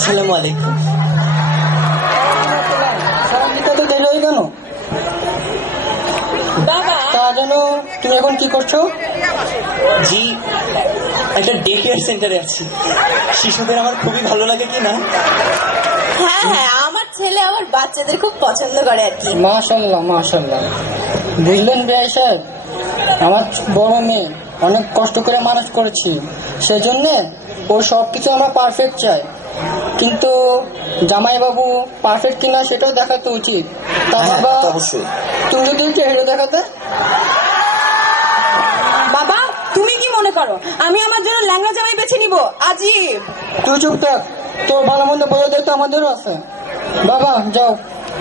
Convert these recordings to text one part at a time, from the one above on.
আসসালামু আলাইকুম। সালাম দিতে তো দেরি হয়ে কেন? তা যেন তুমি এখন কি করছো? জি, একটা ডে কেয়ার সেন্টারে আছি। শিশুদের আমার খুবই ভালো লাগে কি না? হ্যাঁ হ্যাঁ, আমার ছেলে আমার বাচ্চাদের খুব পছন্দ করে আর কি। মাশাআল্লাহ মাশাআল্লাহ। বুঝলেন ভাই সাহেব, আমার বড় মেয়ে অনেক কষ্ট করে মানুষ করেছি, সেজন্য ও সবকিছু আমরা পারফেক্ট চাই। কিন্তু জামাইবাবু পারফেক্ট কিনা সেটাও দেখাতে উচিত। তা বাবা, অবশ্যই। তুমি যদি একটু হেঁটে দেখাতে। বাবা, তুমি কি মনে করো আমি আমার জন্য ল্যাংড়া জামাই বেছে নিব? আজিব। তুই চুপ থাক, তোর ভালো মন্দ বলে দেয় তো আমাদেরও আছে। বাবা যাও।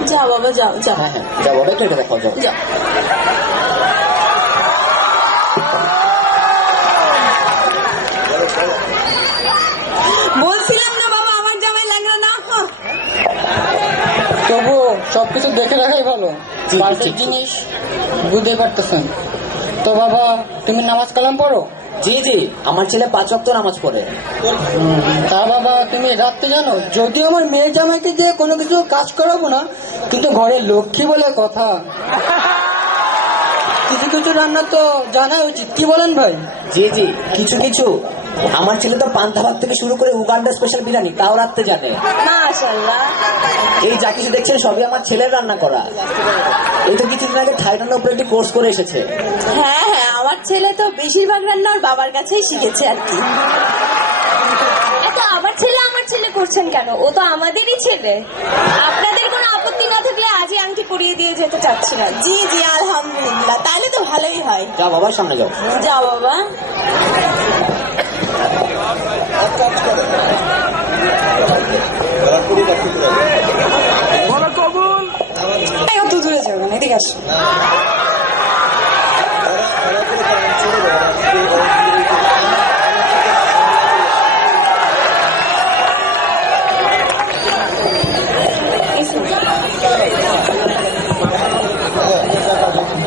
যাও বাবা, যাও যাও। হ্যাঁ হ্যাঁ, যাও বাবা, একটু দেখো, যাও। যাও। বলছিলাম না বাবা, আমার জামাই ল্যাংড়া না। তবু সবকিছু দেখে রাখাই ভালো। পারফেক্ট জিনিস বুঝতে পারতেছেন তো। বাবা, তুমি নামাজ কালাম পড়ো? জি জি, আমার ছেলে 5 ওয়াক্ত নামাজ পড়ে। তা বাবা, তুমি রাখতে জানো? যদিও আমার মেয়ের জামাইকে দিয়ে কোনো কিছু কাজ করাবো না, কিন্তু ঘরে লক্ষ্মী বলে কথা, কিছু কিছু রান্না তো জানাই উচিত। কি বলেন ভাই? জি জি, কিছু কিছু। আমার ছেলে তো পান্তা ভাত থেকে শুরু করে উগান্ডা স্পেশাল বিরিয়ানি তাও রাখতে জানে। মাশাআল্লাহ। এই যা কিছু দেখছেন সবই আমার ছেলের রান্না করা। এই তো কিছুদিন আগে থাইল্যান্ডের উপরে একটি কোর্স করে এসেছে। হ্যাঁ হ্যাঁ, আমার ছেলে তো বেশিরভাগ রান্না ওর বাবার কাছেই শিখেছে আর কি। আমার ছেলে করছেন কেন? ও তো আমাদেরই ছেলে। আপনাদের কোনো আপত্তি না থাকলে আজই আংটি পরিয়ে দিয়ে যেতে চাচ্ছিলাম। জি জি, আলহামদুলিল্লাহ, তাহলে তো ভালোই হয়। যাও বাবা, সামনে যাও। যাও বাবা। অত দূরে যাবো না, এদিকে আসো।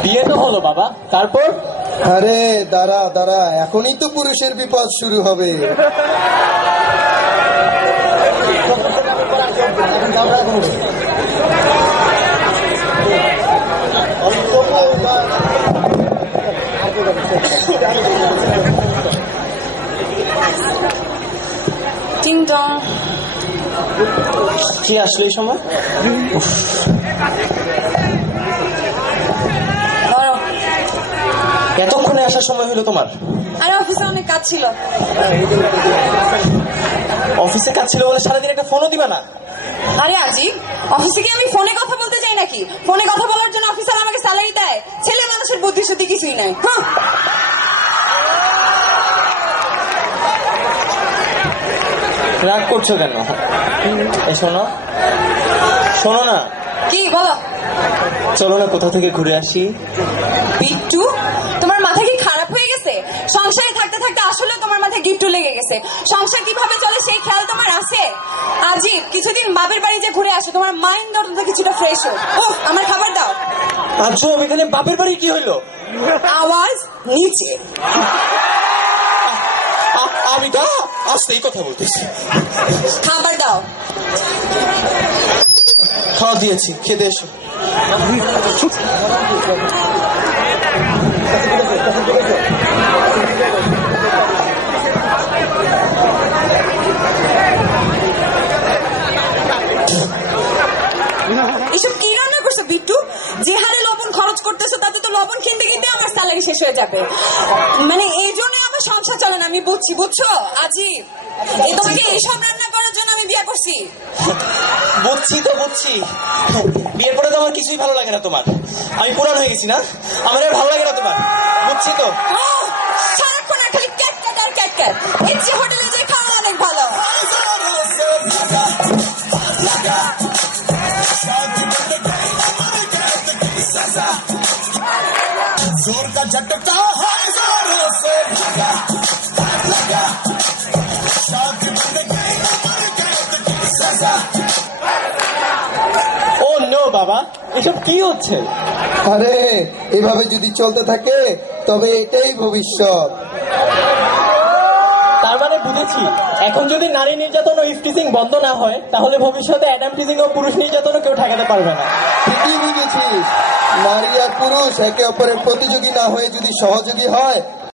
বিয়ে তো হলো বাবা, তারপর? আরে দাঁড়া দাঁড়া, এখনই তো পুরুষের বিপদ শুরু হবে। টিং টং। কি আসলে এই সময়? এতক্ষণে আসার সময় হলো তোমার? আরে অফিসে অনেক কাজ ছিল। অফিসে কাজ ছিল বলে সারাদিন একটা ফোনও দিবা না? আরে আজিব, অফিসে কি আমি ফোনে কথা বলতে চাই নাকি? ফোনে কথা বলার জন্য অফিসার আমাকে স্যালারি দেয়? ছেলে মানুষের বুদ্ধি শুদ্ধি কিছুই নাই। রাগ করছো কেন? এই শোনো, শোনো না। কি বলো? চলো না কোথা থেকে ঘুরে আসি। বিট্টু, তোমার মাথা কি খারাপ হয়ে গেছে? সংসারে থাকতে থাকতে আসলে তোমার মাথায় গিট্টু লেগে গেছে। সংসার কিভাবে চলে সেই খেয়াল তোমার আছে? আজিব, কিছুদিন বাপের বাড়ি যে ঘুরে আসো, তোমার মাইন্ড অন্তত কিছুটা ফ্রেশ হোক। আমার খাবার দাও। আচ্ছা, এখানে বাপের বাড়ি কি হইলো? আওয়াজ নিচে। আমি দা আসতেই কথা বলতেছি। খাবার দাও। খাওয়া দিয়েছি, খেতে এসো। এসব কি রান্না করছো বিট্টু? যে হারে লবণ খরচ করতেছো তাতে তো লবণ কিনতে কিনতে আমার স্যালারি শেষ হয়ে যাবে। মানে এই জন্য আমার সংসার চলে না, আমি বুঝছি, বুঝছো? আজিব, এই তোমাকে এইসব রান্না করার জন্য আমি বিয়ে করছি। বুঝছি তো বুঝছি, বিয়ের পরে তো আমার কিছুই ভালো লাগে না তোমার। আমি পুরান হয়ে গেছি না, আমার আর ভালো লাগে না তোমার, বুঝছি তো। সারাক্ষণ আর খালি ক্যাট ক্যাট আর ক্যাট ক্যাট। এর চেয়ে হোটেলে যে খাওয়া অনেক ভালো। जोर का झटका है जोरों से लगा लगा शादी बन गई मर गए तो की सजा। ও নো বাবা, এসব কি হচ্ছে? আরে এভাবে যদি চলতে থাকে তবে এটাই ভবিষ্যৎ। তার মানে বুঝে বুঝেছি। এখন যদি নারী নির্যাতন ও ইফটিজিং বন্ধ না হয় তাহলে ভবিষ্যতে অ্যাডাম টিজিং ও পুরুষ নির্যাতনও কেউ ঠেকাতে পারবে না। ঠিকই বুঝেছিস, নারী আর পুরুষ একে অপরের প্রতিযোগী না হয়ে যদি সহযোগী হয়